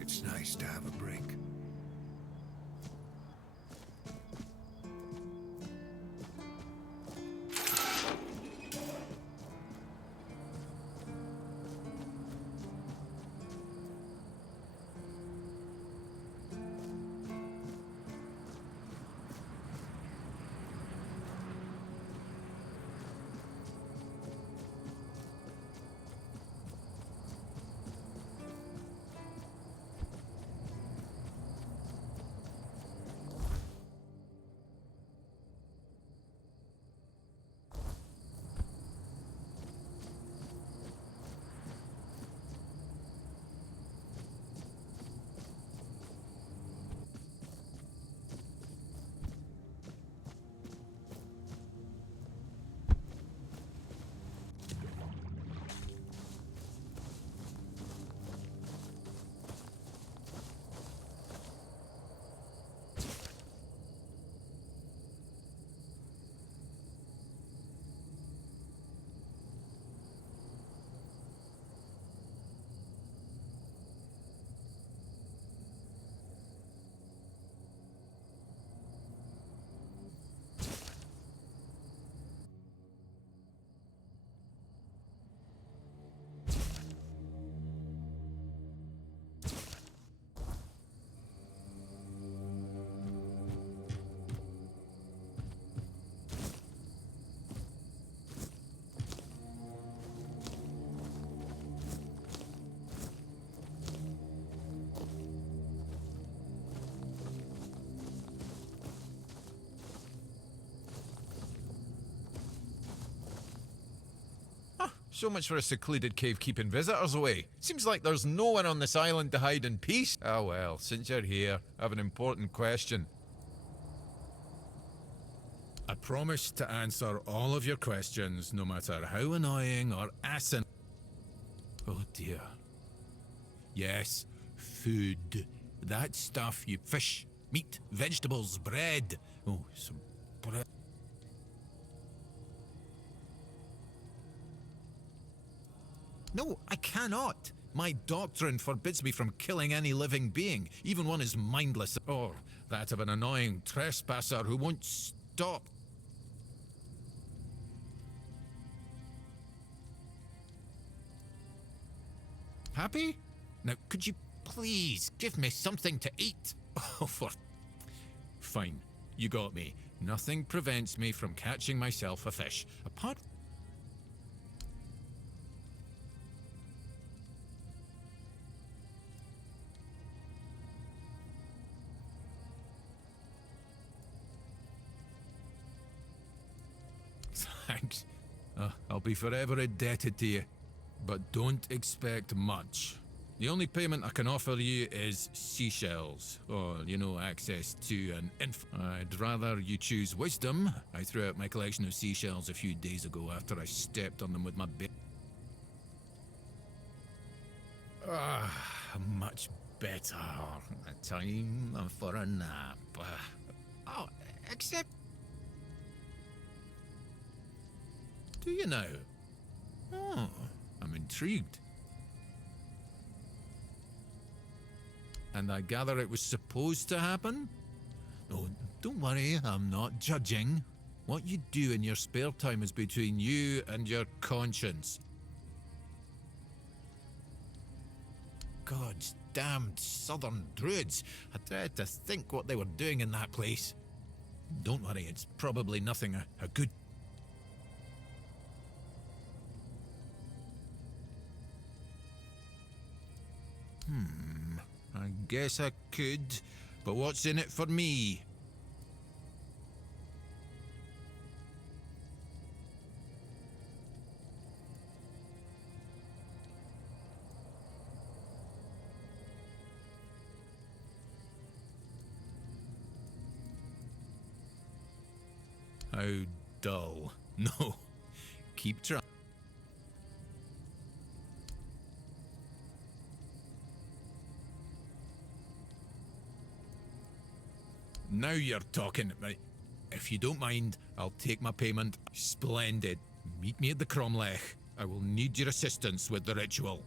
It's nice to have a break. So much for a secluded cave keeping visitors away. Seems like there's no one on this island to hide in peace. Ah well, since you're here, I have an important question. I promise to answer all of your questions, no matter how annoying or asinine. Oh dear. Yes, food. That stuff you fish, meat, vegetables, bread. Oh, some bread. No, I cannot. My doctrine forbids me from killing any living being, even one as mindless or that of an annoying trespasser who won't stop. Happy? Now, could you please give me something to eat? Oh, Fine, you got me. Nothing prevents me from catching myself a fish. Apart... Thanks. I'll be forever indebted to you. But don't expect much. The only payment I can offer you is seashells, or, you know, access to an I'd rather you choose wisdom. I threw out my collection of seashells a few days ago after I stepped on them with my much better. Time for a nap. Oh, except... Do you know? Oh, I'm intrigued. And I gather it was supposed to happen? Oh, don't worry, I'm not judging. What you do in your spare time is between you and your conscience. God's damned southern druids. I dread to think what they were doing in that place. Don't worry, it's probably nothing a good... I guess I could, but what's in it for me? How dull. No. Keep trying. Now you're talking. Right. If you don't mind, I'll take my payment. Splendid. Meet me at the Cromlech. I will need your assistance with the ritual.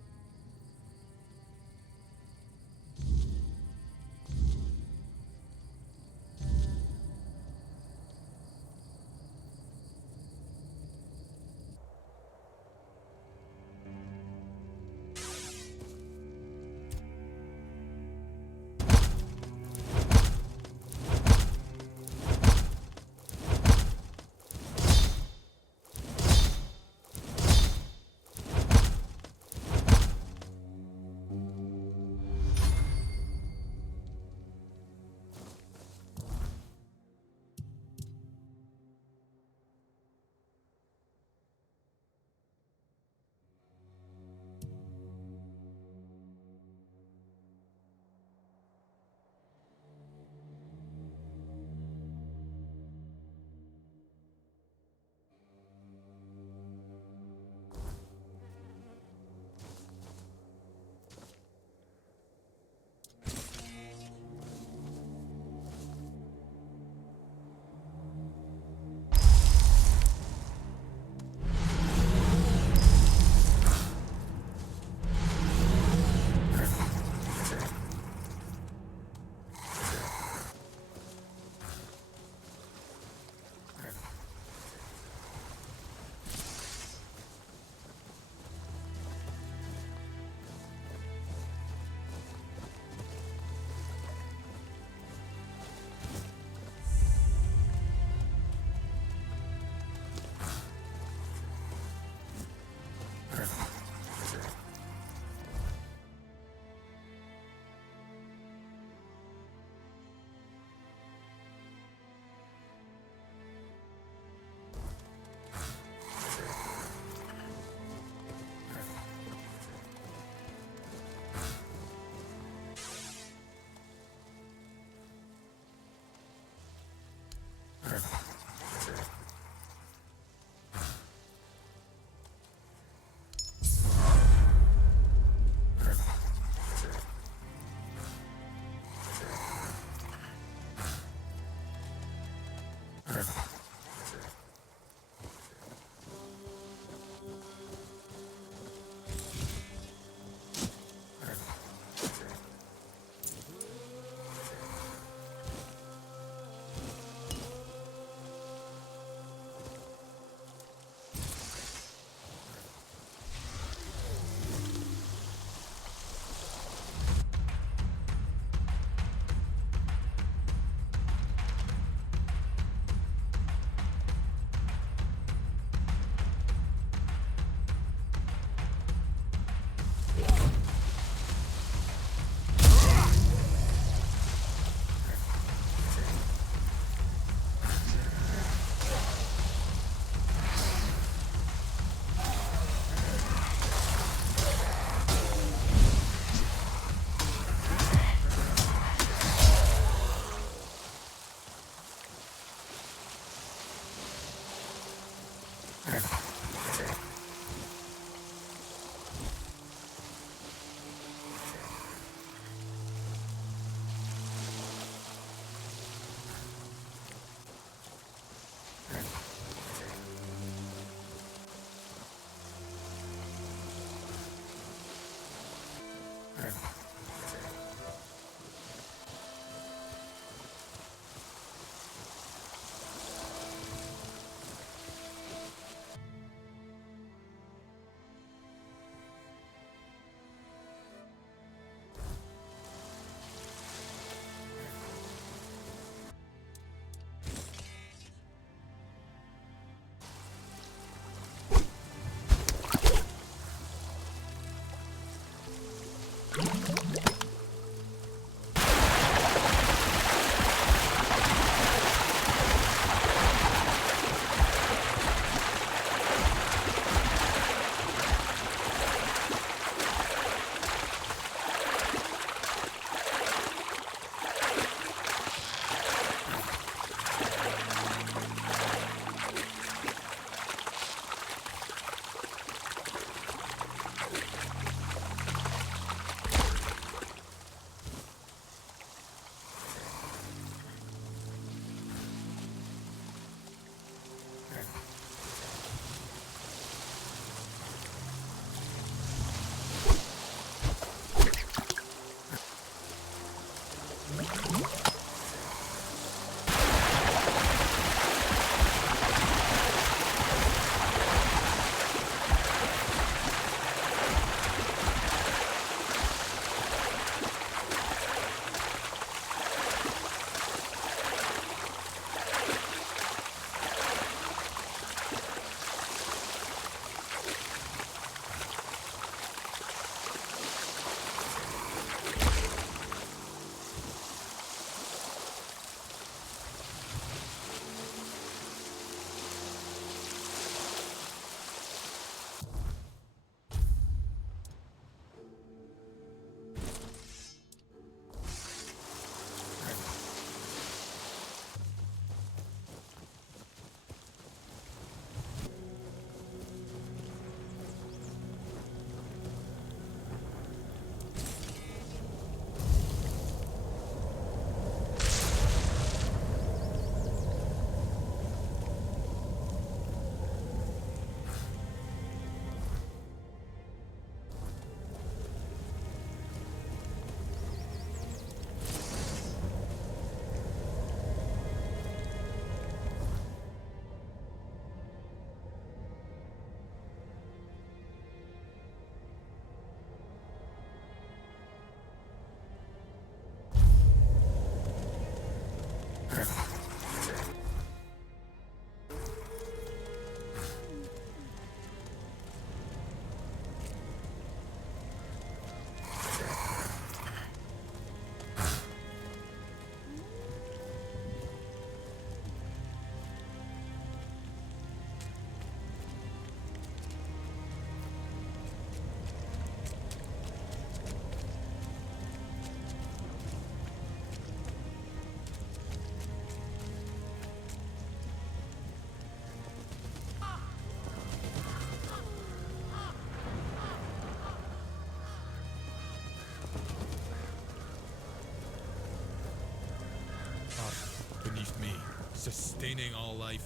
above me, sustaining all life.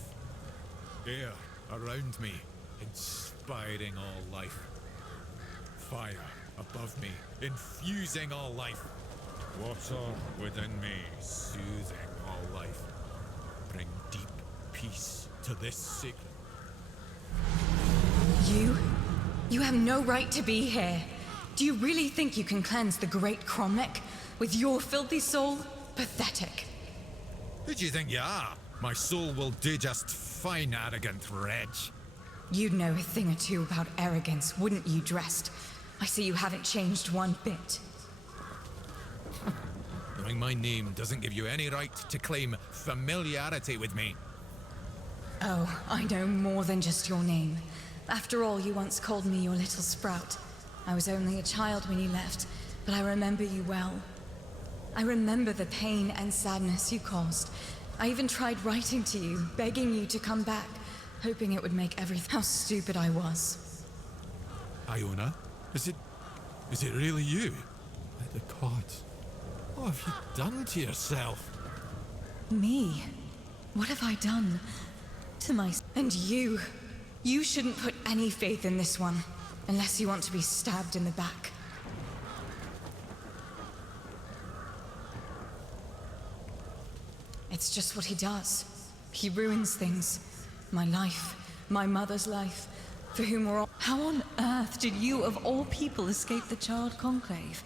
Air around me, inspiring all life. Fire above me, infusing all life. Water within me, soothing all life. Bring deep peace to this sacred... You have no right to be here. Do you really think you can cleanse the great Cromlech with your filthy soul? Pathetic. Who do you think you are? My soul will do just fine, arrogant wretch. You'd know a thing or two about arrogance, wouldn't you, Dрест? I see you haven't changed one bit. Knowing my name doesn't give you any right to claim familiarity with me. Oh, I know more than just your name. After all, you once called me your little sprout. I was only a child when you left, but I remember you well. I remember the pain and sadness you caused. I even tried writing to you, begging you to come back, hoping it would make everything... How stupid I was. Iona? Is it really you? The gods. What have you done to yourself? Me? What have I done? To my... And you. You shouldn't put any faith in this one, unless you want to be stabbed in the back. It's just what he does. He ruins things. My life, my mother's life, for whom we're all... How on earth did you, of all people, escape the child conclave?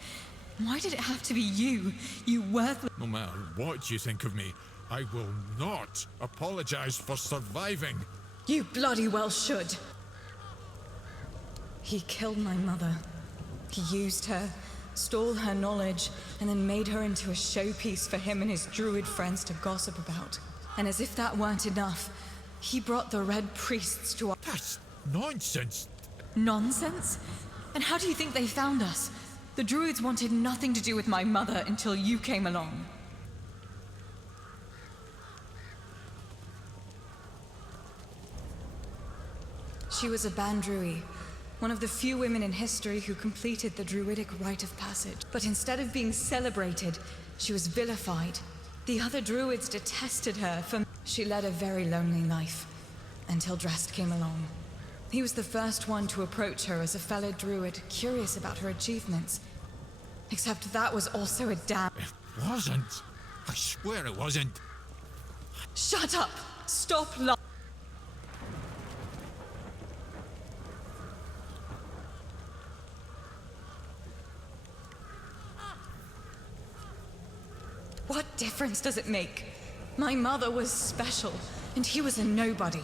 Why did it have to be you, you worthless... No matter what you think of me, I will not apologize for surviving. You bloody well should. He killed my mother. He used her, stole her knowledge, and then made her into a showpiece for him and his druid friends to gossip about. And as if that weren't enough, he brought the Red Priests to our... That's nonsense. Nonsense? And how do you think they found us? The druids wanted nothing to do with my mother until you came along. She was a Bandrui, one of the few women in history who completed the druidic rite of passage. But instead of being celebrated, she was vilified. The other druids detested her for... She led a very lonely life, until Dрест came along. He was the first one to approach her as a fellow druid, curious about her achievements. Except that was also a damn... It wasn't. I swear it wasn't. Shut up! Stop lying! What difference does it make? My mother was special, and he was a nobody.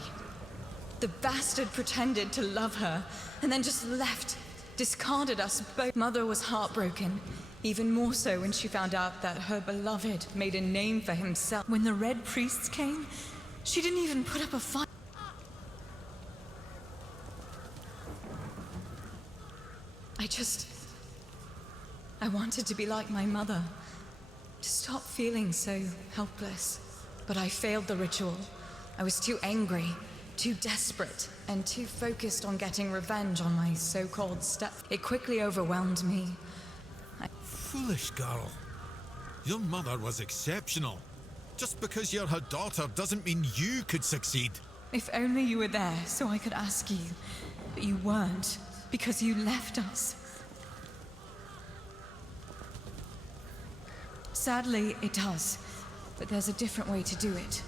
The bastard pretended to love her, and then just left, discarded us both. Mother was heartbroken, even more so when she found out that her beloved made a name for himself. When the Red Priests came, she didn't even put up a fight. I wanted to be like my mother. To stop feeling so helpless. But I failed the ritual. I was too angry, too desperate, and too focused on getting revenge on my so-called step. It quickly overwhelmed me. Foolish girl. Your mother was exceptional. Just because you're her daughter doesn't mean you could succeed. If only you were there so I could ask you. But you weren't, because you left us. Sadly, it does. But there's a different way to do it.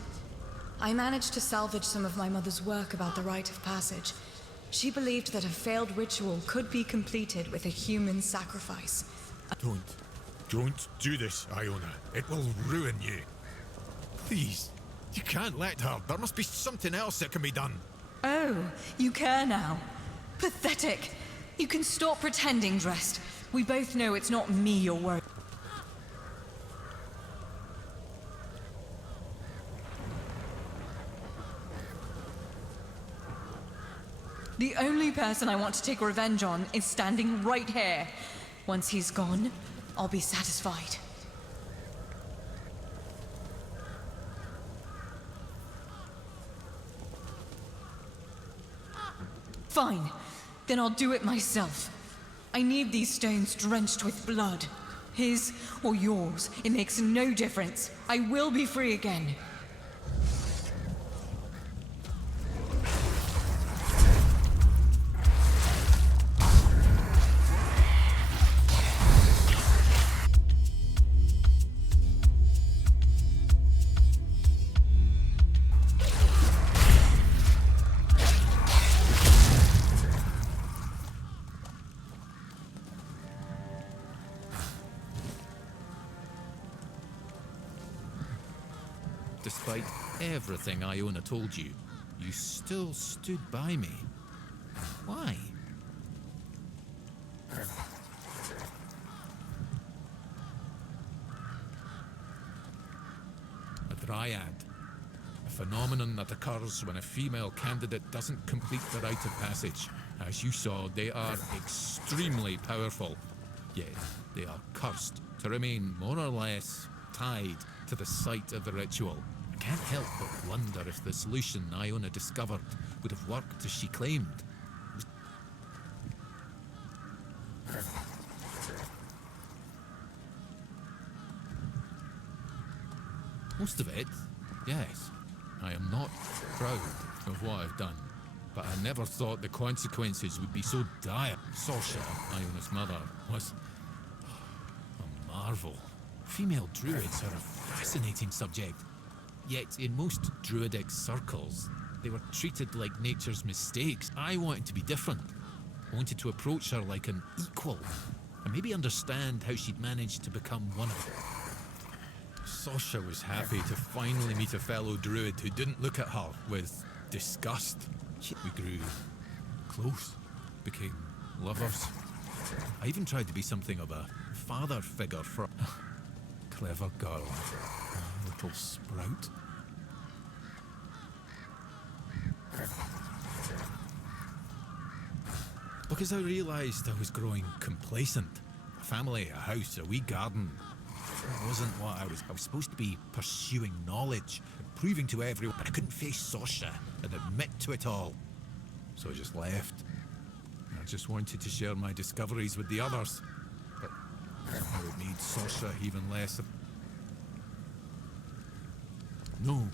I managed to salvage some of my mother's work about the rite of passage. She believed that a failed ritual could be completed with a human sacrifice. Don't do this, Iona. It will ruin you. Please, you can't let her. There must be something else that can be done. Oh, you care now. Pathetic. You can stop pretending, Dрест. We both know it's not me you're worried. The only person I want to take revenge on is standing right here. Once he's gone, I'll be satisfied. Fine, then I'll do it myself. I need these stones drenched with blood. His or yours, it makes no difference. I will be free again. Despite everything Iona told you, you still stood by me. Why? A dryad. A phenomenon that occurs when a female candidate doesn't complete the rite of passage. As you saw, they are extremely powerful, yet they are cursed to remain more or less tied to the site of the ritual. I can't help but wonder if the solution Iona discovered would have worked as she claimed. Most of it, yes. I am not proud of what I've done, but I never thought the consequences would be so dire. Sorsha, Iona's mother, was a marvel. Female druids are a fascinating subject, yet in most druidic circles, they were treated like nature's mistakes. I wanted to be different. I wanted to approach her like an equal, and maybe understand how she'd managed to become one of them. Sorsha was happy to finally meet a fellow druid who didn't look at her with disgust. We grew close, became lovers. I even tried to be something of a father figure for her. Clever girl, a little sprout. Because I realised I was growing complacent. A family, a house, a wee garden. It wasn't what I was supposed to be pursuing knowledge, and proving to everyone, but I couldn't face Sorsha and admit to it all. So I just left. I just wanted to share my discoveries with the others, but somehow it made Sorsha even less of... No,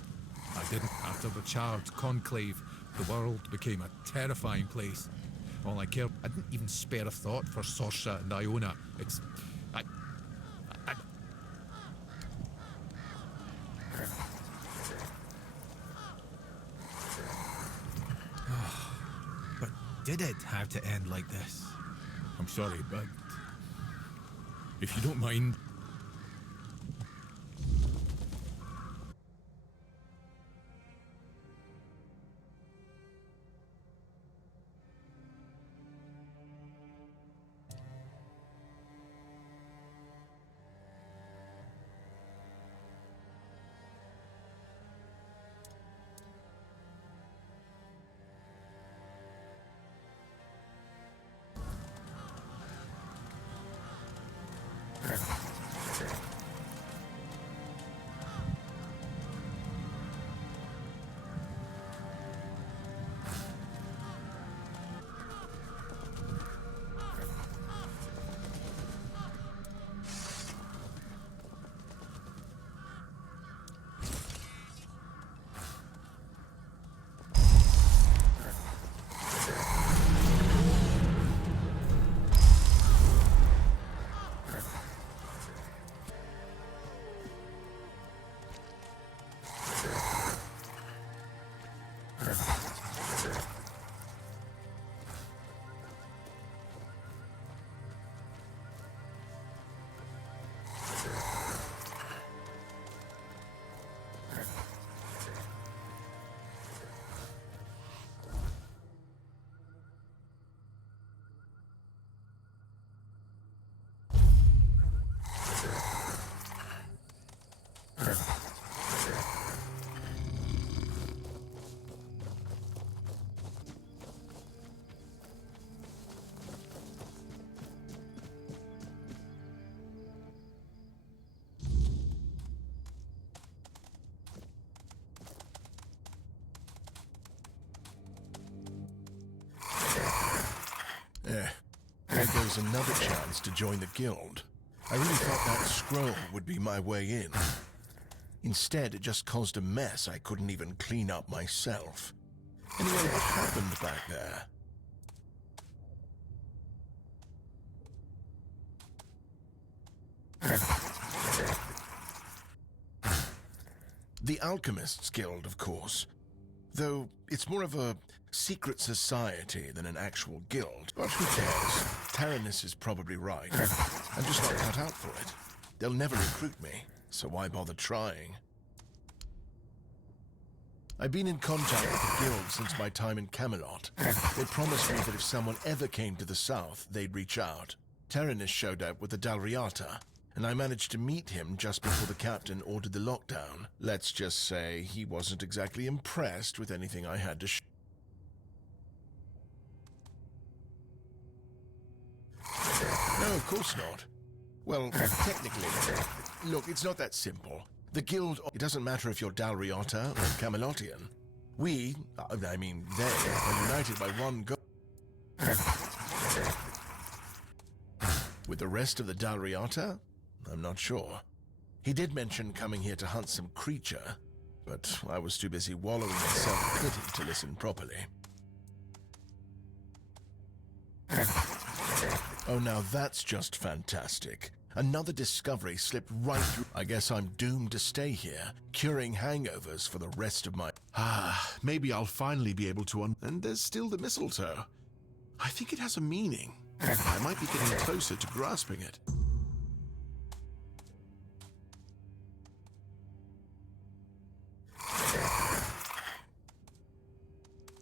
I didn't. After the charged conclave, the world became a terrifying place. All I cared, I didn't even spare a thought for Sorsha and Iona. It's... But did it have to end like this? I'm sorry, but if you don't mind... There goes another chance to join the guild. I really thought that scroll would be my way in. Instead, it just caused a mess I couldn't even clean up myself. Anyway, what happened back there? The Alchemists Guild, of course. Though it's more of a secret society than an actual guild. But who cares? Taranis is probably right. I'm just not cut out for it. They'll never recruit me, so why bother trying? I've been in contact with the guild since my time in Camelot. They promised me that if someone ever came to the south, they'd reach out. Terenis showed up with the Dalriata, and I managed to meet him just before the captain ordered the lockdown. Let's just say he wasn't exactly impressed with anything I had to No, of course not. Well, technically, look, it's not that simple. The guild, it doesn't matter if you're Dalriata or Camelotian. We, I mean they, are united by one goal. With the rest of the Dalriata? I'm not sure. He did mention coming here to hunt some creature, but I was too busy wallowing in self-pity to listen properly. Oh, now that's just fantastic. Another discovery slipped right through. I guess I'm doomed to stay here, curing hangovers for the rest of my... maybe I'll finally be able to And there's still the mistletoe. I think it has a meaning. I might be getting closer to grasping it.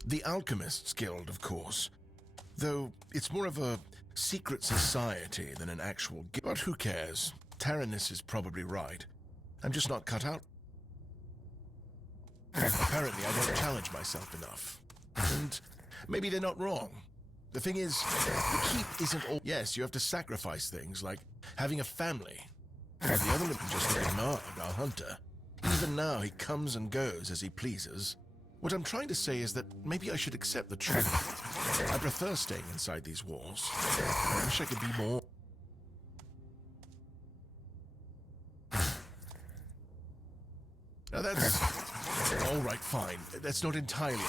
The Alchemists Guild, of course. Though it's more of a secret society than an actual guild. But who cares? Terenis is probably right. I'm just not cut out. Apparently I don't challenge myself enough. And maybe they're not wrong. The thing is, the keep isn't all... Yes, you have to sacrifice things, like having a family. The other one can just look at Marg, our hunter. Even now, he comes and goes as he pleases. What I'm trying to say is that maybe I should accept the truth. I prefer staying inside these walls. I wish I could be more... Now that's... All right, fine. That's not entirely...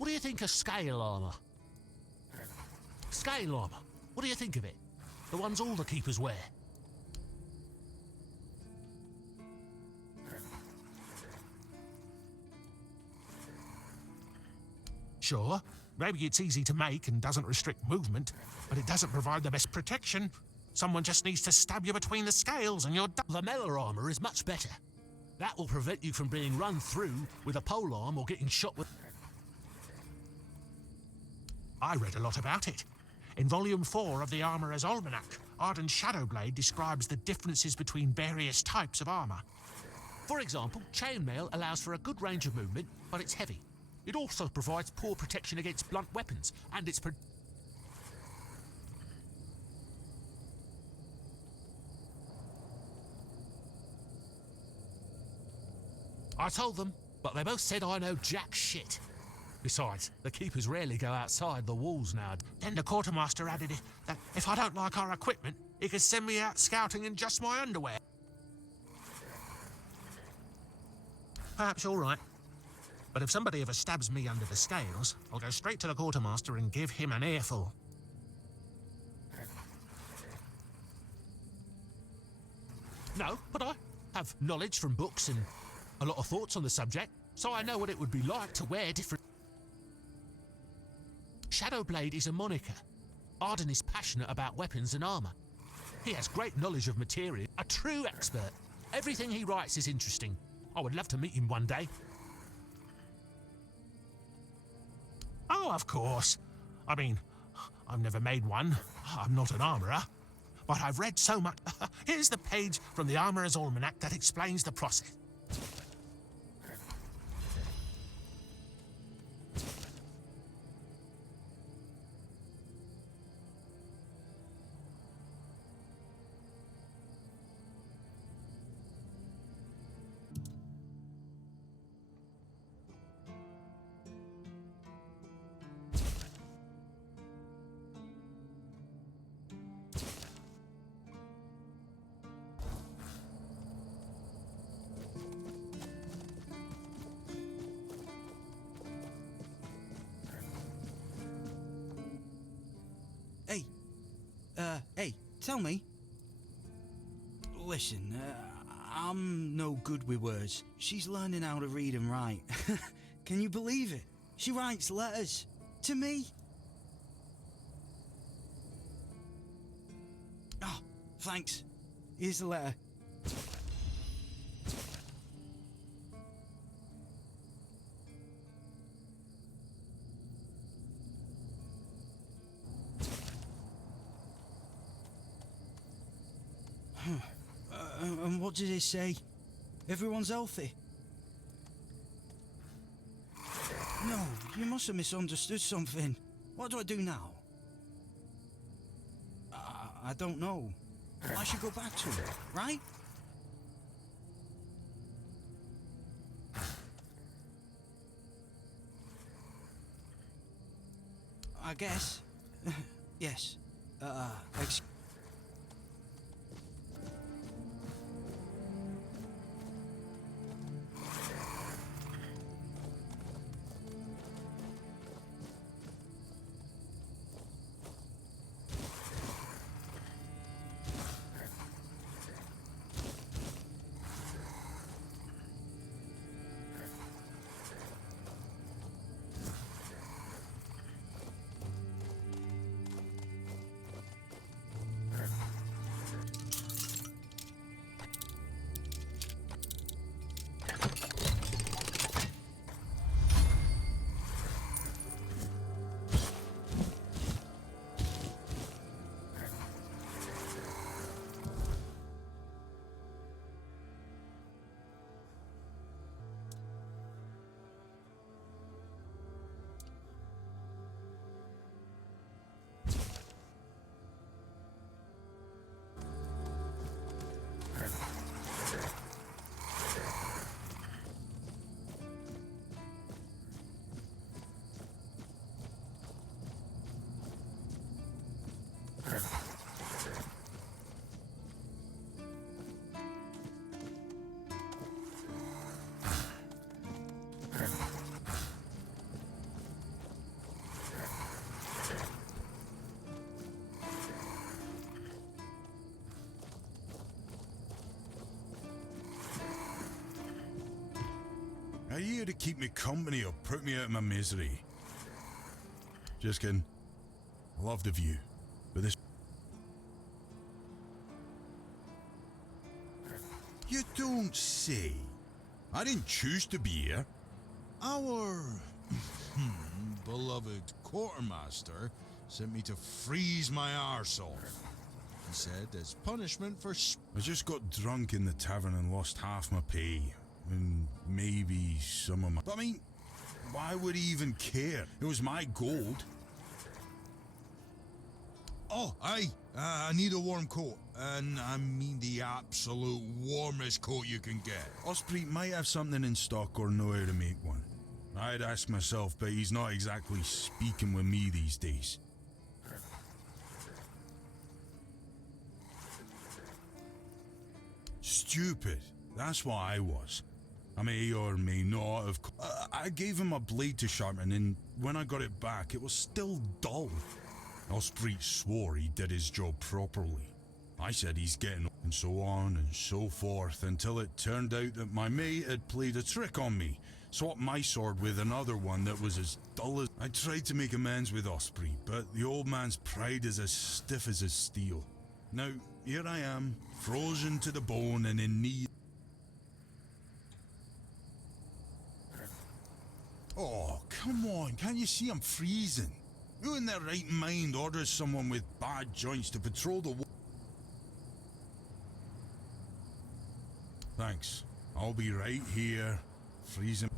What do you think of scale armor? Scale armor. What do you think of it? The ones all the keepers wear. Sure, maybe it's easy to make and doesn't restrict movement, but it doesn't provide the best protection. Someone just needs to stab you between the scales and you're done. The melee armor is much better. That will prevent you from being run through with a polearm or getting shot with... I read a lot about it. In Volume 4 of the Armourer's Almanac, Arden Shadowblade describes the differences between various types of armour. For example, chainmail allows for a good range of movement, but it's heavy. It also provides poor protection against blunt weapons, and it's... I told them, but they both said I know jack shit. Besides, the keepers rarely go outside the walls now. Then the quartermaster added that if I don't like our equipment, he could send me out scouting in just my underwear. Perhaps all right. But if somebody ever stabs me under the scales, I'll go straight to the quartermaster and give him an earful. No, but I have knowledge from books and a lot of thoughts on the subject, so I know what it would be like to wear different... Shadowblade is a moniker. Arden is passionate about weapons and armour. He has great knowledge of material, a true expert. Everything he writes is interesting. I would love to meet him one day. Oh, of course. I mean, I've never made one. I'm not an armourer. But I've read so much. Here's the page from the Armourer's Almanac that explains the process. Hey, tell me. Listen, I'm no good with words. She's learning how to read and write. Can you believe it? She writes letters. To me. Oh, thanks. Here's the letter. And what did it say? Everyone's healthy? No, you must have misunderstood something. What do I do now? I don't know. I should go back to it, right? I guess. Yes. Excuse. Are you here to keep me company or put me out of my misery? Just kidding. I love the view, but this... You don't say. I didn't choose to be here. Our beloved quartermaster sent me to freeze my arsehole. He said as punishment for... I just got drunk in the tavern and lost half my pay. And maybe some of my... But I mean, why would he even care? It was my gold. Oh, I need a warm coat. And I mean the absolute warmest coat you can get. Osprey might have something in stock or know how to make one. I'd ask myself, but he's not exactly speaking with me these days. Stupid. That's what I was. I may or may not have... I gave him a blade to sharpen, and when I got it back, it was still dull. Osprey swore he did his job properly. I said he's getting... and so on and so forth, until it turned out that my mate had played a trick on me, swapped my sword with another one that was as dull as... I tried to make amends with Osprey, but the old man's pride is as stiff as his steel. Now, here I am, frozen to the bone and in need... Oh, come on, on, can't you see I'm freezing? Who in their right mind orders someone with bad joints to patrol the Thanks. I'll be right here, freezing.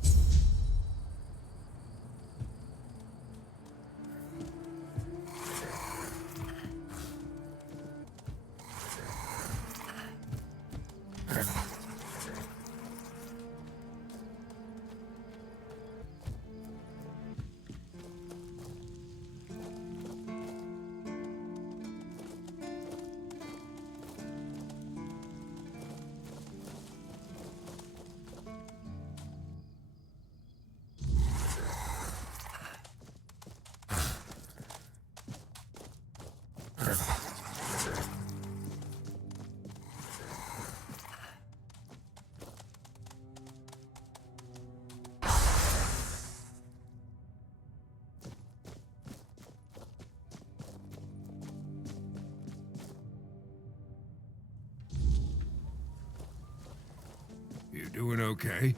You doing okay?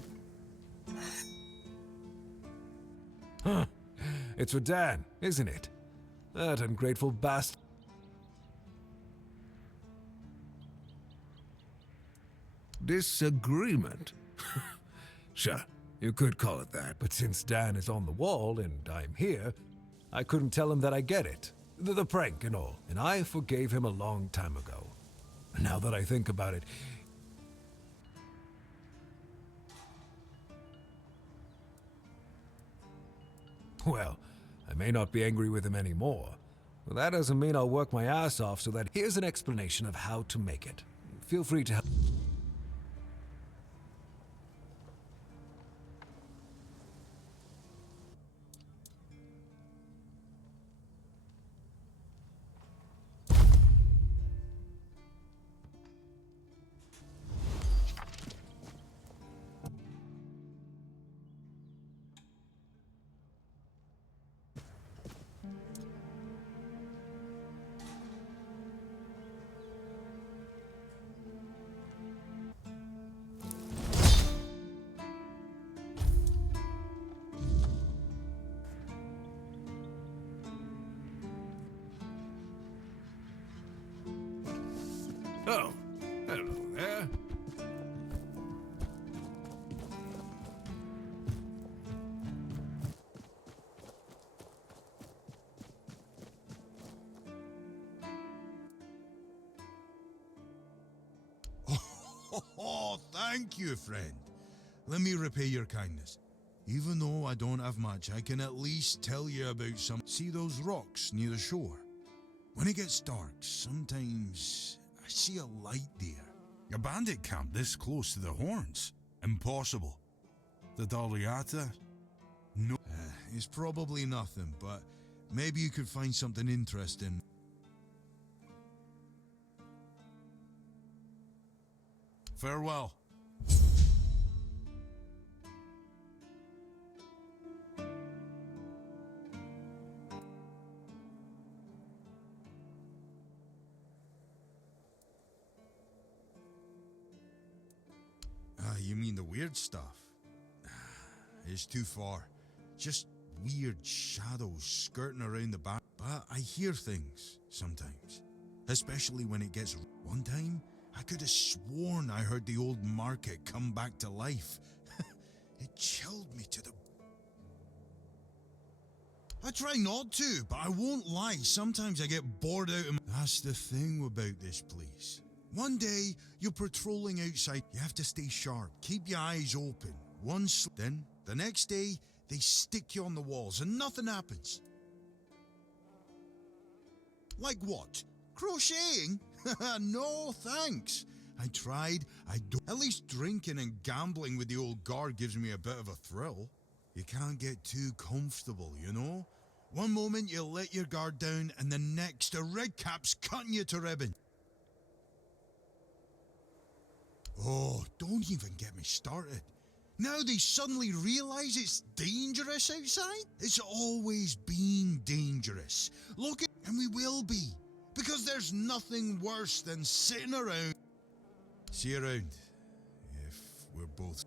Huh. It's for Dan, isn't it? That ungrateful bastard. Disagreement? Sure, you could call it that, but since Dan is on the wall and I'm here, I couldn't tell him that I get it. The prank and all, and I forgave him a long time ago. Now that I think about it, well, I may not be angry with him anymore, but that doesn't mean I'll work my ass off so that here's an explanation of how to make it. Feel free to help. Oh, hello there. Oh, thank you, friend. Let me repay your kindness. Even though I don't have much, I can at least tell you about some. See those rocks near the shore? When it gets dark, sometimes I see a light there. A bandit camp this close to the horns? Impossible. The Daliata? No. It's probably nothing, but maybe you could find something interesting. Farewell. You mean the weird stuff? It's too far. Just weird shadows skirting around the back. But I hear things sometimes. Especially when it gets... One time, I could have sworn I heard the old market come back to life. It chilled me to the... I try not to, but I won't lie. Sometimes I get bored out of... That's the thing about this place. One day, you're patrolling outside. You have to stay sharp. Keep your eyes open. Then, the next day, they stick you on the walls and nothing happens. Like what? Crocheting? No, thanks. I tried. I don't. At least drinking and gambling with the old guard gives me a bit of a thrill. You can't get too comfortable, you know? One moment you let your guard down and the next a red cap's cutting you to ribbon. Oh, don't even get me started. Now they suddenly realize it's dangerous outside? It's always been dangerous. Look at... And we will be. Because there's nothing worse than sitting around. See you around. If we're both...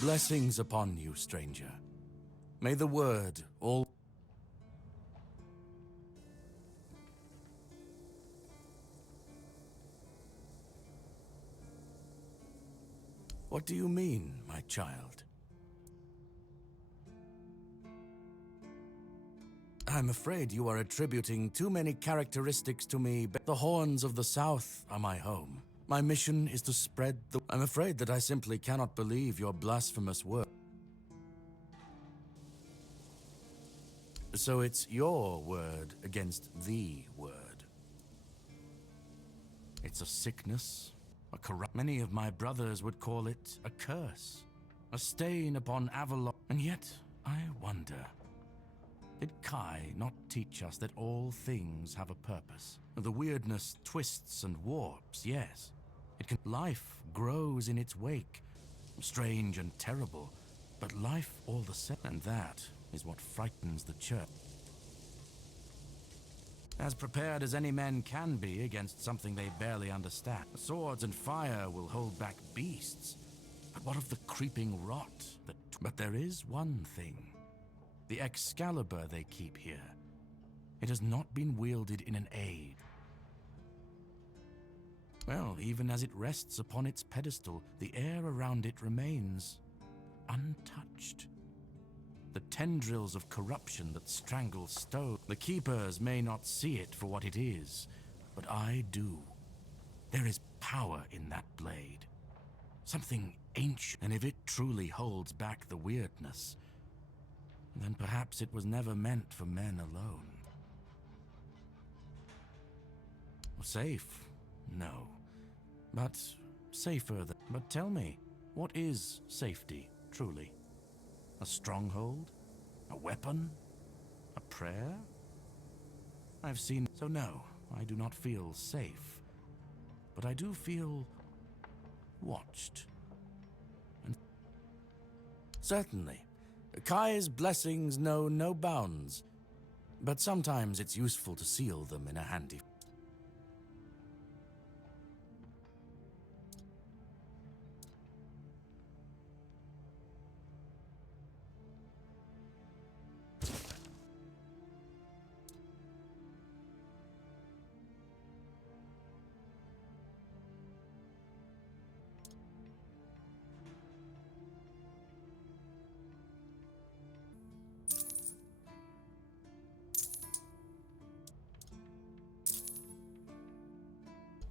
Blessings upon you, stranger. May the word all... What do you mean, my child? I'm afraid you are attributing too many characteristics to me. The horns of the south are my home. My mission is to spread the... I'm afraid that I simply cannot believe your blasphemous word. So it's your word against the word. It's a sickness, a corrupt... Many of my brothers would call it a curse, a stain upon Avalon. And yet, I wonder... Did Kai not teach us that all things have a purpose? The weirdness twists and warps, yes. Life grows in its wake, strange and terrible, but life all the same. And that is what frightens the church. As prepared as any men can be against something they barely understand. Swords and fire will hold back beasts, but what of the creeping rot? But there is one thing. The Excalibur they keep here. It has not been wielded in an age. Well, even as it rests upon its pedestal, the air around it remains untouched. The tendrils of corruption that strangle stone. The keepers may not see it for what it is, but I do. There is power in that blade. Something ancient. And if it truly holds back the weirdness, then perhaps it was never meant for men alone. Safe? No. But safer than... But tell me, what is safety, truly? A stronghold? A weapon? A prayer? I've seen... So no, I do not feel safe. But I do feel... watched. And certainly. Kai's blessings know no bounds, but sometimes it's useful to seal them in a handy...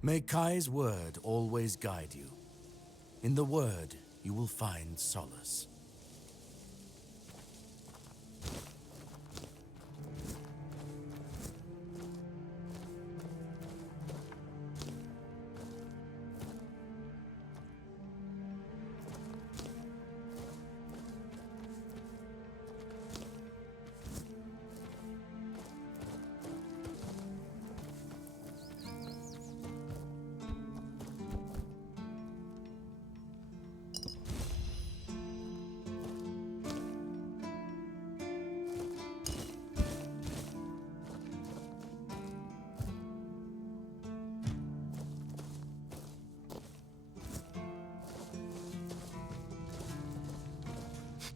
May Kai's word always guide you. In the word, you will find solace.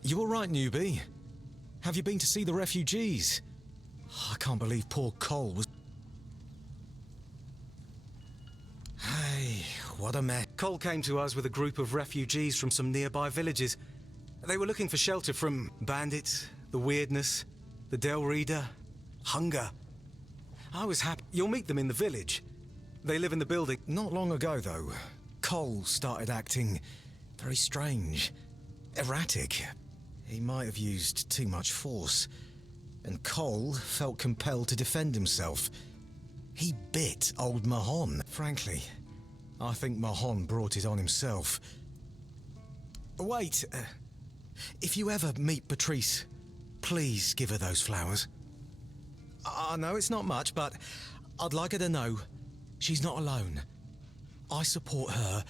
You all right, newbie? Have you been to see the refugees? I can't believe poor Cole was... Hey, what a mess. Cole came to us with a group of refugees from some nearby villages. They were looking for shelter from bandits, the weirdness, the Del Reader, hunger. I was happy. You'll meet them in the village. They live in the building. Not long ago, though, Cole started acting very strange, erratic. He might have used too much force, and Cole felt compelled to defend himself. He bit old Mahon. Frankly, I think Mahon brought it on himself. Wait, if you ever meet Betrис, please give her those flowers. I know it's not much, but I'd like her to know she's not alone. I support her.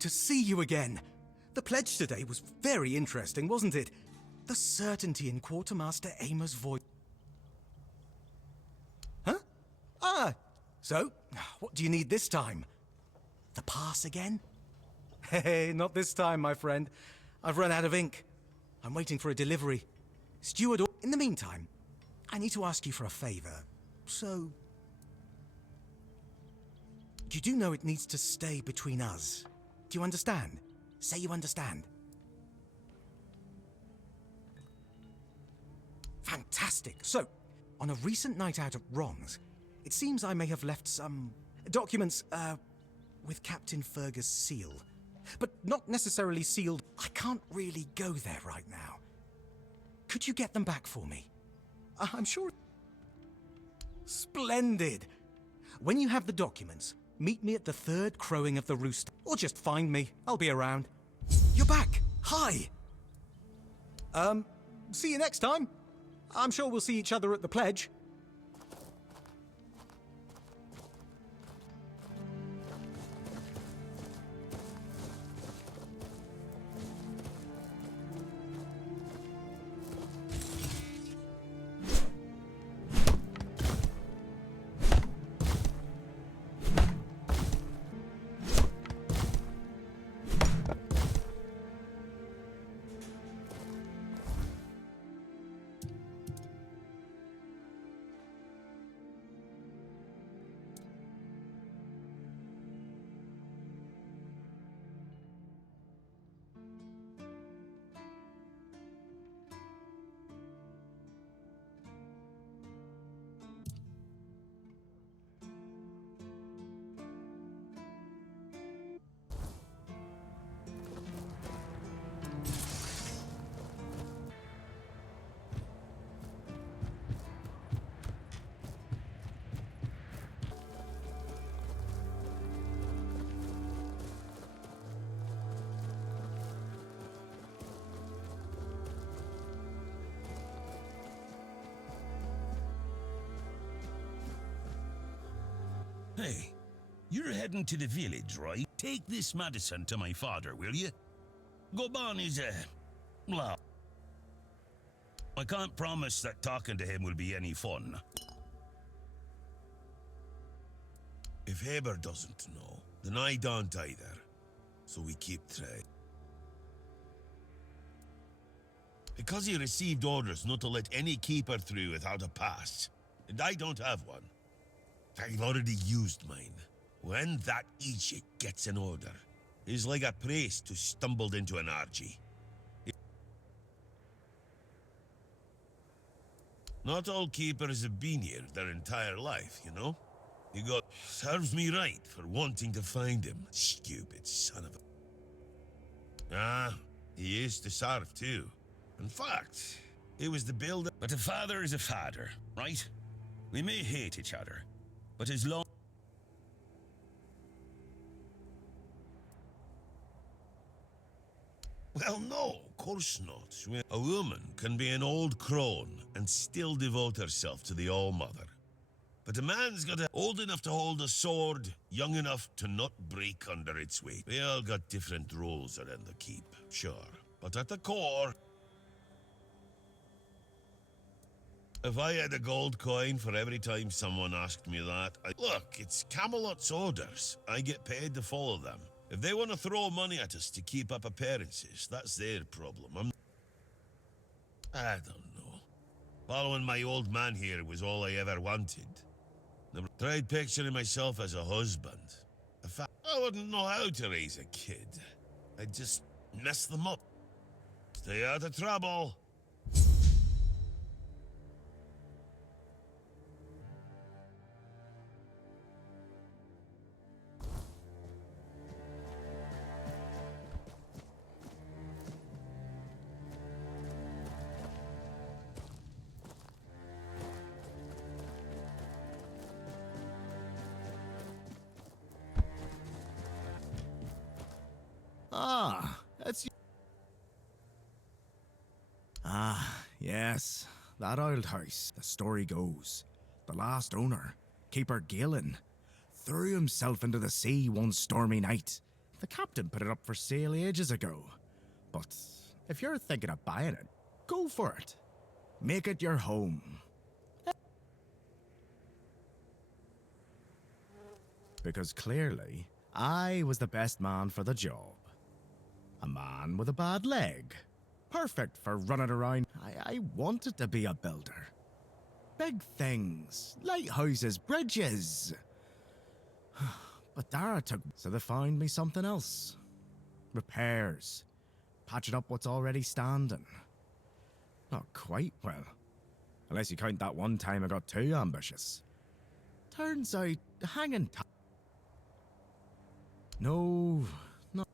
to see you again. The pledge today was very interesting, wasn't it? The certainty in Quartermaster Aimer's voice. Huh? Ah, so, what do you need this time? The pass again? Hey, not this time, my friend. I've run out of ink. I'm waiting for a delivery. Steward, in the meantime, I need to ask you for a favor. So, you do know it needs to stay between us. Do you understand? Say you understand. Fantastic. So, on a recent night out at Ron's, it seems I may have left some documents, with Captain Fergus' seal. But not necessarily sealed. I can't really go there right now. Could you get them back for me? I'm sure... Splendid. When you have the documents, meet me at the third crowing of the rooster. Or just find me. I'll be around. You're back. Hi. See you next time. I'm sure we'll see each other at the pledge. Hey, you're heading to the village, right? Take this medicine to my father, will you? Goban is well, I can't promise that talking to him will be any fun. If Hebber doesn't know, then I don't either. So we keep trying. Because he received orders not to let any keeper through without a pass, and I don't have one. I've already used mine. When that Egypt gets an order, he's like a priest who stumbled into an orgy. Not all keepers have been here their entire life, you know? You got... Serves me right for wanting to find him, stupid son of a... Ah, he used to serve too. In fact, he was the builder... But a father is a father, right? We may hate each other, but as long... Well, no, of course not. A woman can be an old crone and still devote herself to the All-Mother. But a man's got to old enough to hold a sword, young enough to not break under its weight. We all got different roles around the keep, sure. But at the core... If I had a gold coin for every time someone asked me that, Look, it's Camelot's orders. I get paid to follow them. If they want to throw money at us to keep up appearances, that's their problem. I don't know. Following my old man here was all I ever wanted. Never tried picturing myself as a husband. In fact, I wouldn't know how to raise a kid. I'd just mess them up. Stay out of trouble. Ah, that's... Ah, yes. That old house, the story goes. The last owner, Keeper Galen, threw himself into the sea one stormy night. The captain put it up for sale ages ago. But if you're thinking of buying it, go for it. Make it your home. Because clearly, I was the best man for the job. A man with a bad leg. Perfect for running around. I wanted to be a builder. Big things. Lighthouses, bridges. But Darah took... So they found me something else. Repairs. Patching up what's already standing. Not quite, well. Unless you count that one time I got too ambitious. Turns out, hanging tight. No, no.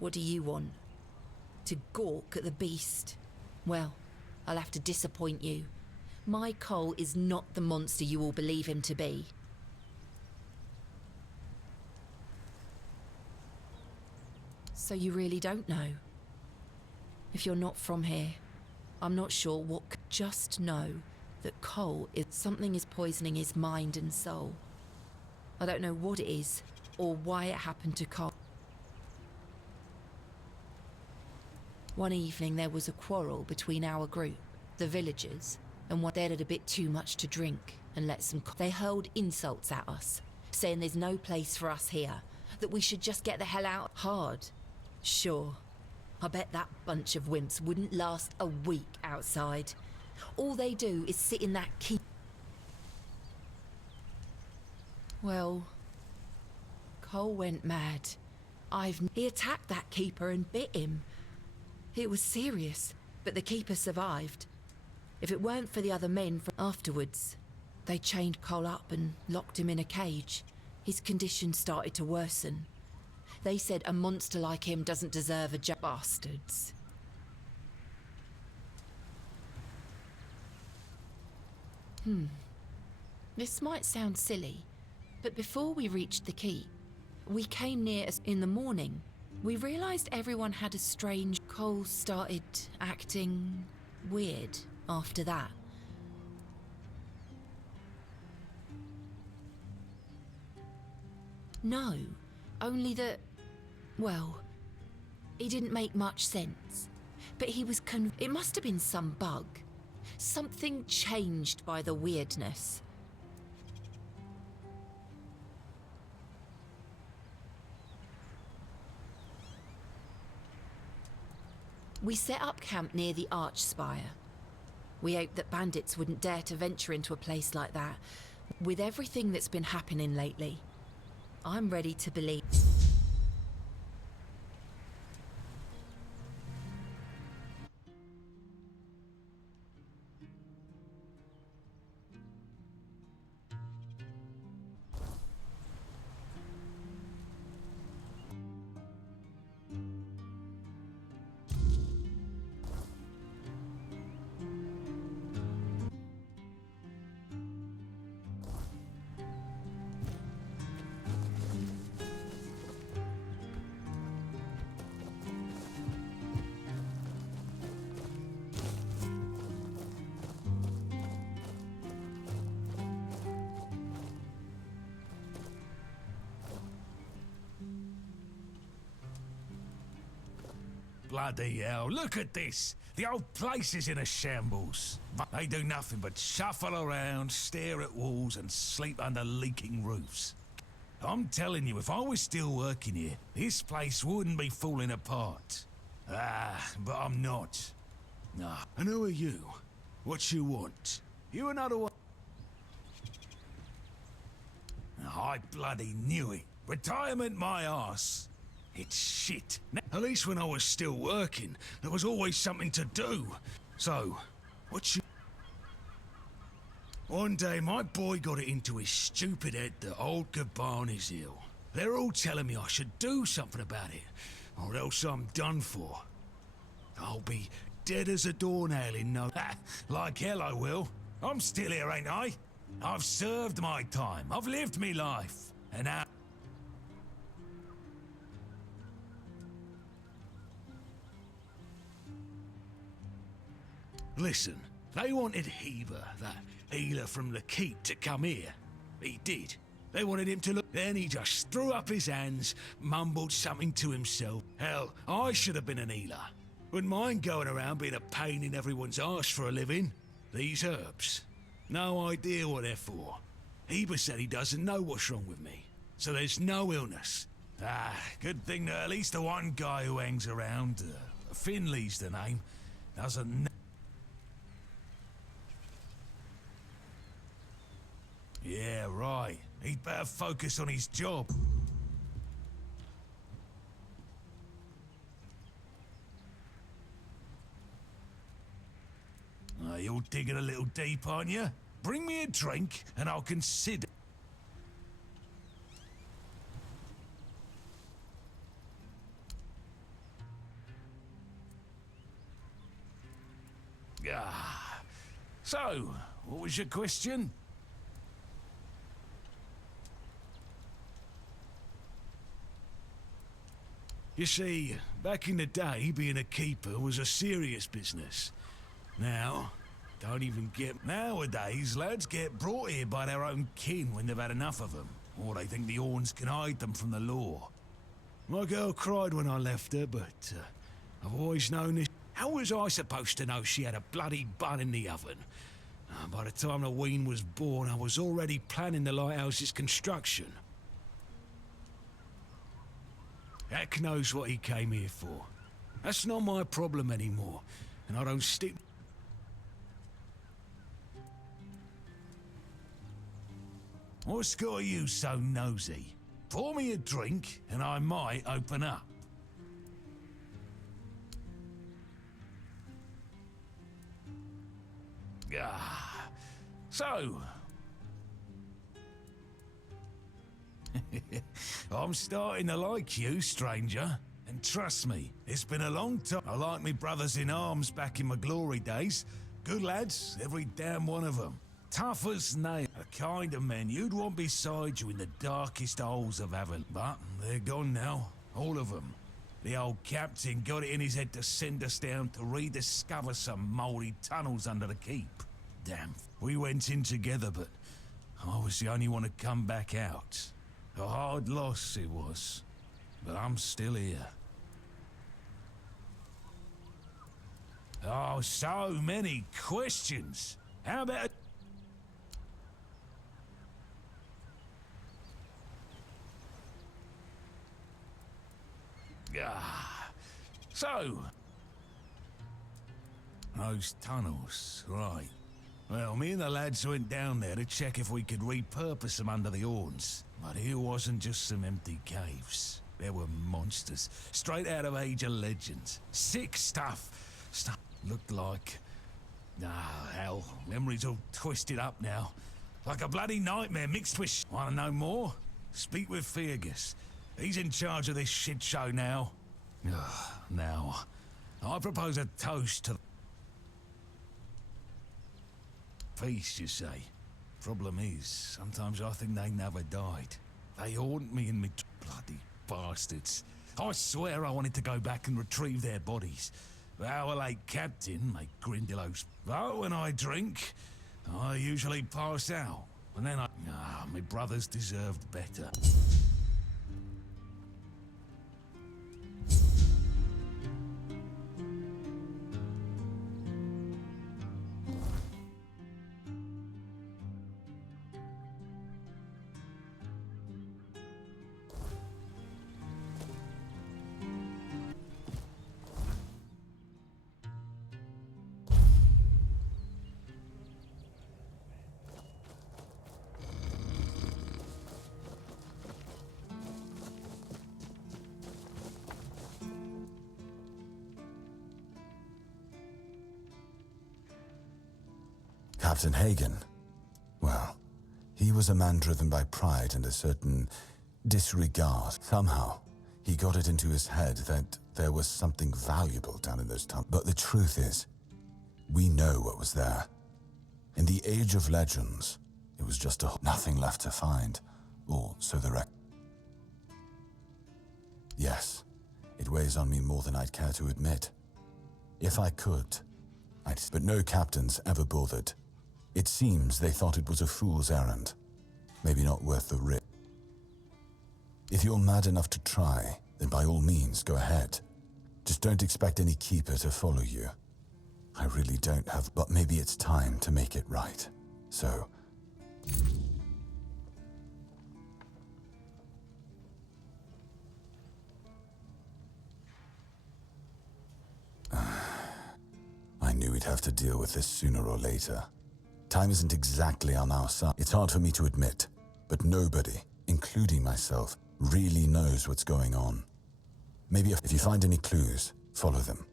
What do you want? To gawk at the beast? Well, I'll have to disappoint you. My Cole is not the monster you all believe him to be. So you really don't know? If you're not from here, I'm not sure what... Just know that Cole is... Something is poisoning his mind and soul. I don't know what it is, or why it happened to Cole. One evening there was a quarrel between our group, the villagers, and one they'd had a bit too much to drink and let some... They hurled insults at us, saying there's no place for us here, that we should just get the hell out. Hard. Sure. I bet that bunch of wimps wouldn't last a week outside. All they do is sit in that keep. Well, Cole went mad. He attacked that keeper and bit him. It was serious, but the keeper survived. If it weren't for the other men afterwards, they chained Cole up and locked him in a cage. His condition started to worsen. They said a monster like him doesn't deserve a job. Bastards. This might sound silly, but before we reached the keep, we came near us in the morning. We realised everyone had a strange... Cole started acting weird after that. No, only that... Well, he didn't make much sense. But he was it must have been some bug. Something changed by the weirdness. We set up camp near the arch spire. We hoped that bandits wouldn't dare to venture into a place like that. With everything that's been happening lately, I'm ready to believe. Bloody hell, look at this! The old place is in a shambles. They do nothing but shuffle around, stare at walls and sleep under leaking roofs. I'm telling you, if I was still working here, this place wouldn't be falling apart. But I'm not. Nah. And who are you? What you want? You another one? I bloody knew it. Retirement my arse. It's shit. At least when I was still working, there was always something to do. So, what you... One day, my boy got it into his stupid head that old Gaban is ill. They're all telling me I should do something about it, or else I'm done for. I'll be dead as a doornail in no... Like hell I will. I'm still here, ain't I? I've served my time. I've lived me life. And now... Listen, they wanted Heber, that healer from the keep, to come here. He did. They wanted him to look. Then he just threw up his hands, mumbled something to himself. Hell, I should have been an healer. Wouldn't mind going around being a pain in everyone's arse for a living. These herbs. No idea what they're for. Heber said he doesn't know what's wrong with me. So there's no illness. Good thing that at least the one guy who hangs around, Finley's the name, doesn't know. Yeah, right. He'd better focus on his job. You're digging a little deep, aren't you? Bring me a drink and I'll consider. So, what was your question? You see, back in the day, being a keeper was a serious business. Now, don't even get... Nowadays, lads get brought here by their own kin when they've had enough of them, or they think the Orns can hide them from the law. My girl cried when I left her, but I've always known this. How was I supposed to know she had a bloody bun in the oven? By the time the wean was born, I was already planning the lighthouse's construction. Heck knows what he came here for. That's not my problem anymore, and I don't stick... What's got you so nosy? Pour me a drink, and I might open up. So... I'm starting to like you, stranger. And trust me, it's been a long time. I like me brothers in arms back in my glory days. Good lads, every damn one of them. Tough as nails. The kind of men you'd want beside you in the darkest holes of Avalon. But they're gone now, all of them. The old captain got it in his head to send us down to rediscover some mouldy tunnels under the keep. Damn. We went in together, but I was the only one to come back out. A hard loss it was, but I'm still here. Oh, so many questions. How about... So... Those tunnels, right. Well, me and the lads went down there to check if we could repurpose them under the Orns. But it wasn't just some empty caves. There were monsters, straight out of Age of Legends. Sick stuff. Stuff looked like... hell, memories all twisted up now. Like a bloody nightmare mixed with... Want to know more? Speak with Fergus. He's in charge of this shit show now. Now, I propose a toast to... Peace, you say? Problem is, sometimes I think they never died. They haunt me in me... Bloody bastards. I swear I wanted to go back and retrieve their bodies. But our late captain, mate Grindelows. But when I drink, I usually pass out. And then my brothers deserved better. Captain Hagen. Well, he was a man driven by pride and a certain disregard. Somehow, he got it into his head that there was something valuable down in those tunnels. But the truth is, we know what was there. In the age of legends, it was just nothing left to find, or so the Yes, it weighs on me more than I'd care to admit. If I could, but no captains ever bothered. It seems they thought it was a fool's errand. Maybe not worth the risk. If you're mad enough to try, then by all means, go ahead. Just don't expect any keeper to follow you. I really don't have, but maybe it's time to make it right. So... I knew we'd have to deal with this sooner or later. Time isn't exactly on our side. It's hard for me to admit, but nobody, including myself, really knows what's going on. Maybe if you find any clues, follow them.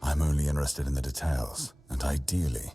I'm only interested in the details, and ideally...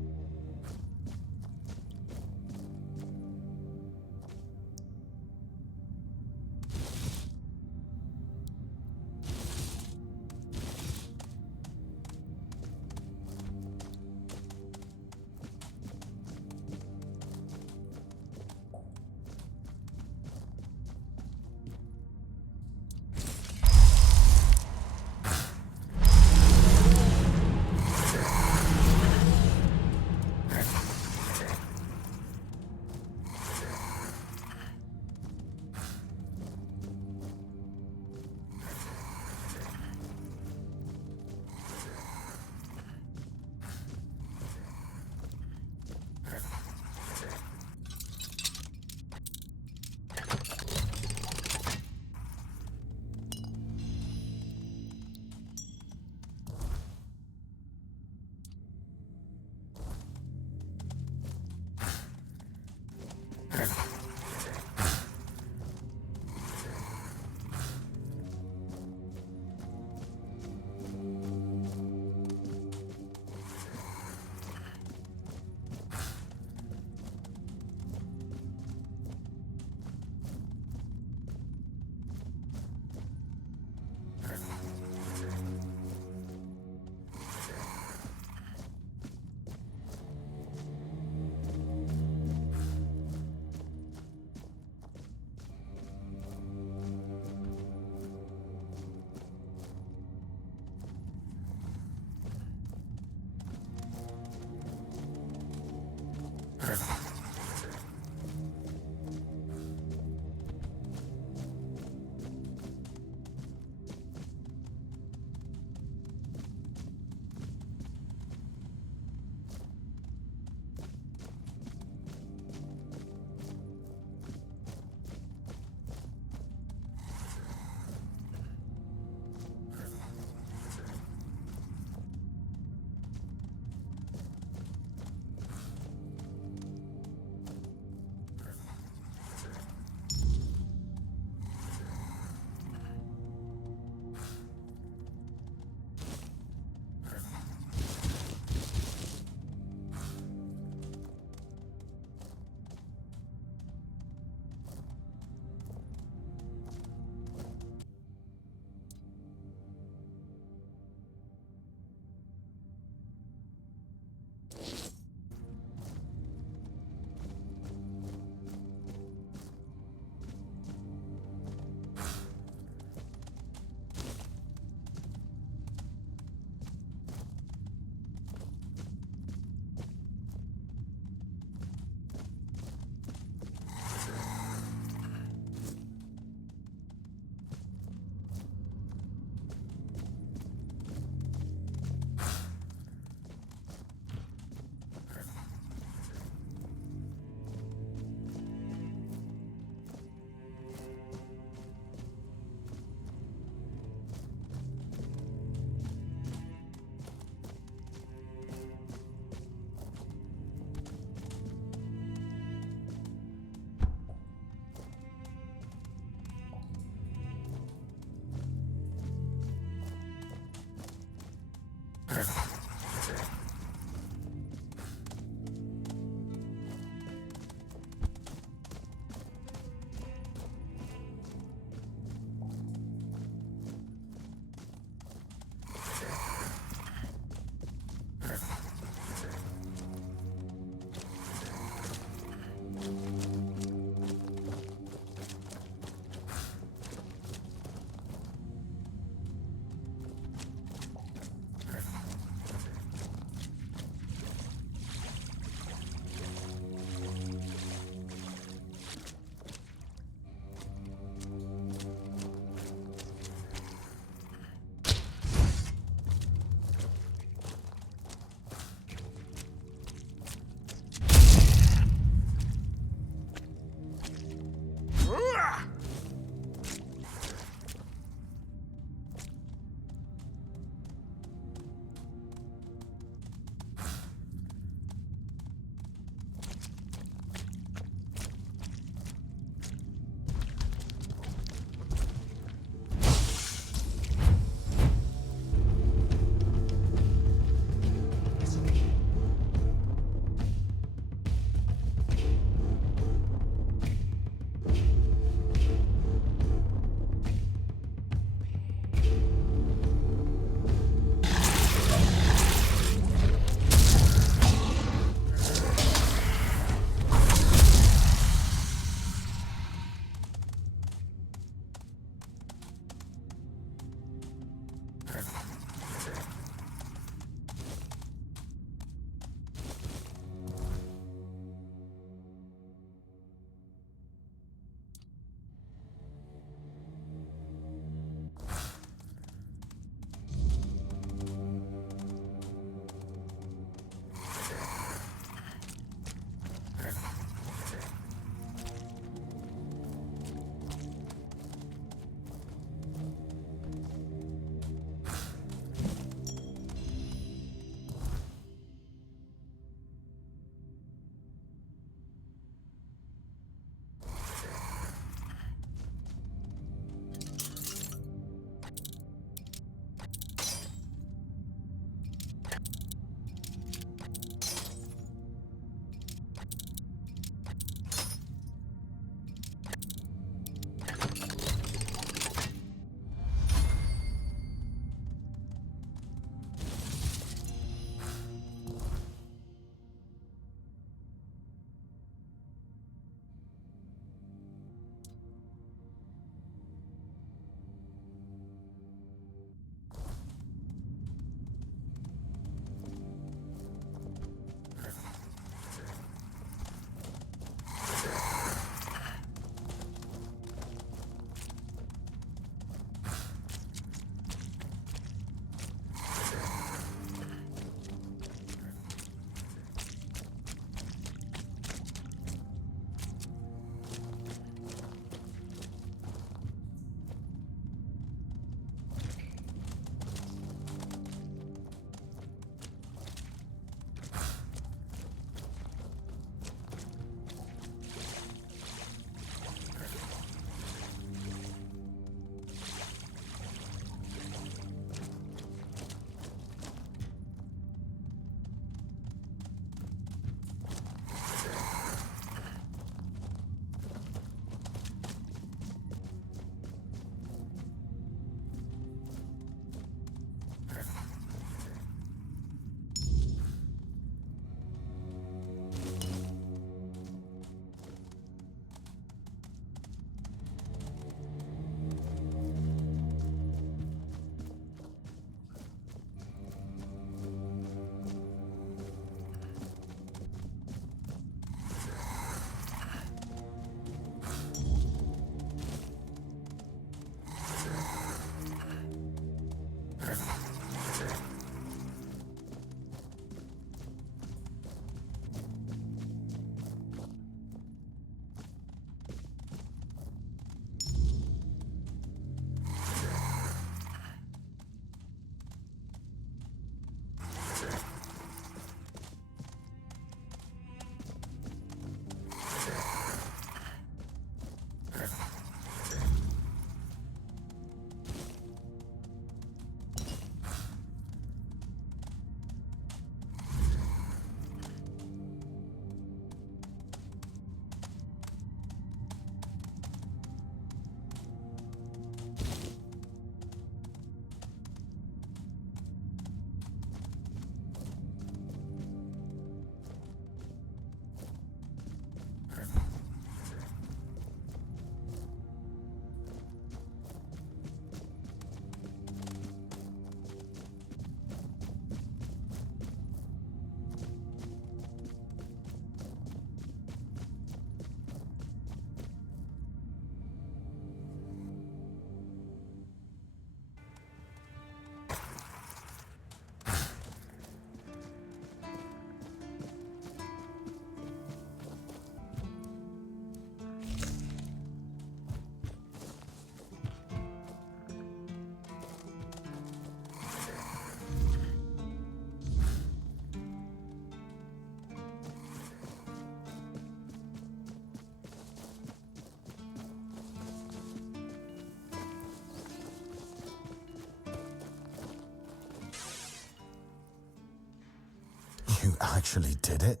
actually did it?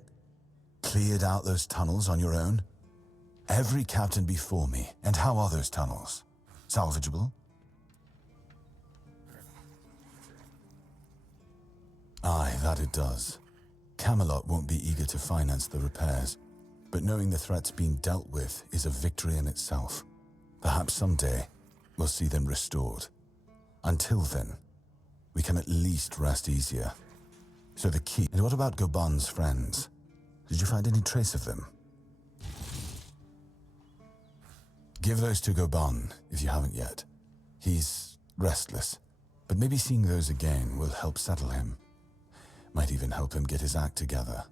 Cleared out those tunnels on your own? Every captain before me. And how are those tunnels? Salvageable? Aye, that it does. Camelot won't be eager to finance the repairs, but knowing the threat's been dealt with is a victory in itself. Perhaps someday we'll see them restored. Until then, we can at least rest easier. So the key... And what about Goban's friends? Did you find any trace of them? Give those to Goban, if you haven't yet. He's restless, but maybe seeing those again will help settle him. Might even help him get his act together.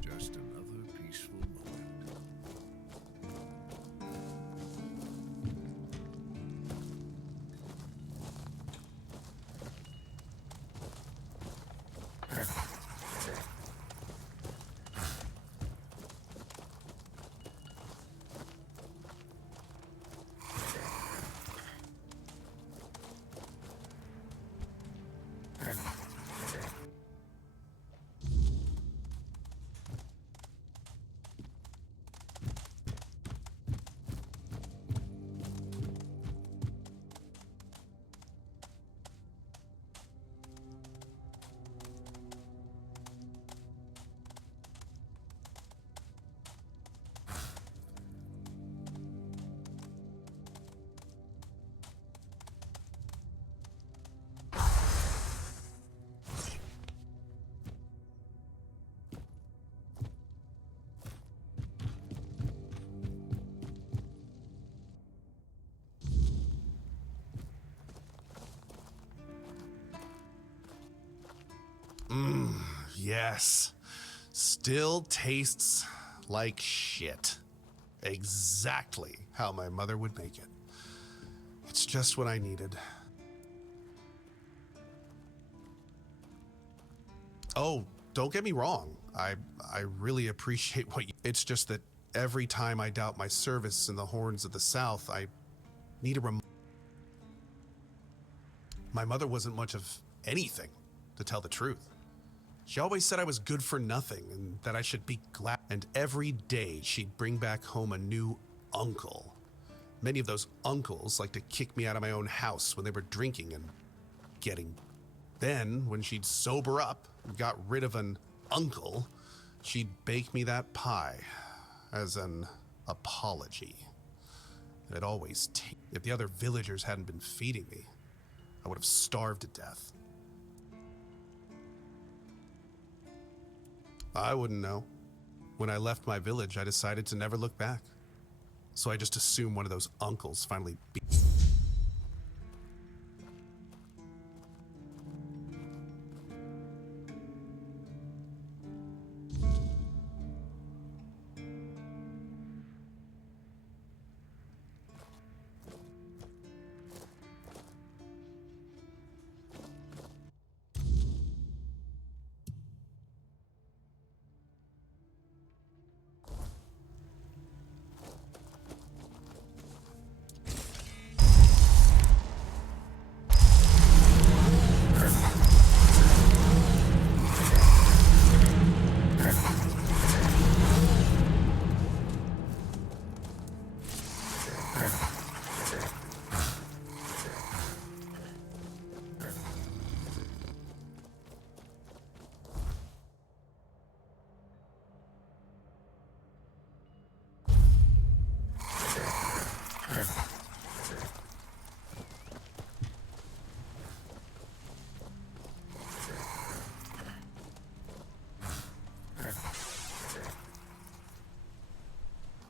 Just another peaceful moment. Yes. Still tastes like shit. Exactly how my mother would make it. It's just what I needed. Oh, don't get me wrong. I really appreciate what you... It's just that every time I doubt my service in the Horns of the South, I need a My mother wasn't much of anything, to tell the truth. She always said I was good for nothing and that I should be glad. And every day she'd bring back home a new uncle. Many of those uncles like to kick me out of my own house when they were drinking and getting... Then, when she'd sober up and got rid of an uncle, she'd bake me that pie as an apology. It always... If the other villagers hadn't been feeding me, I would have starved to death. I wouldn't know. When I left my village, I decided to never look back. So I just assumed one of those uncles finally beat...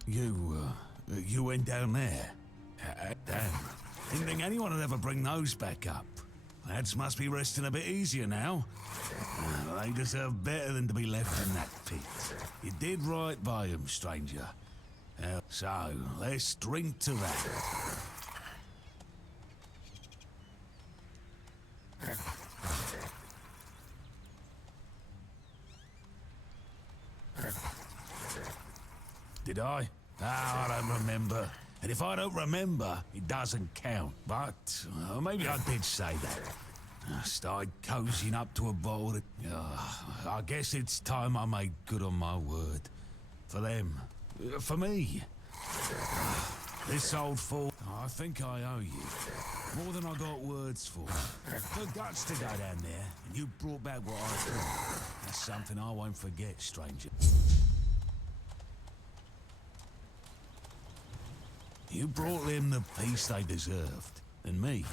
You went down there? Damn. Didn't think anyone would ever bring those back up. Lads must be resting a bit easier now. They deserve better than to be left in that pit. You did right by them, stranger. So, let's drink to that. Did I? I don't remember. And if I don't remember, it doesn't count. But maybe I did say that. I started cozying up to a bottle that... I guess it's time I made good on my word. For them. For me. This old fool... I think I owe you. More than I got words for. The guts to go down there, and you brought back what I thought. That's something I won't forget, stranger. You brought them the peace they deserved. And me,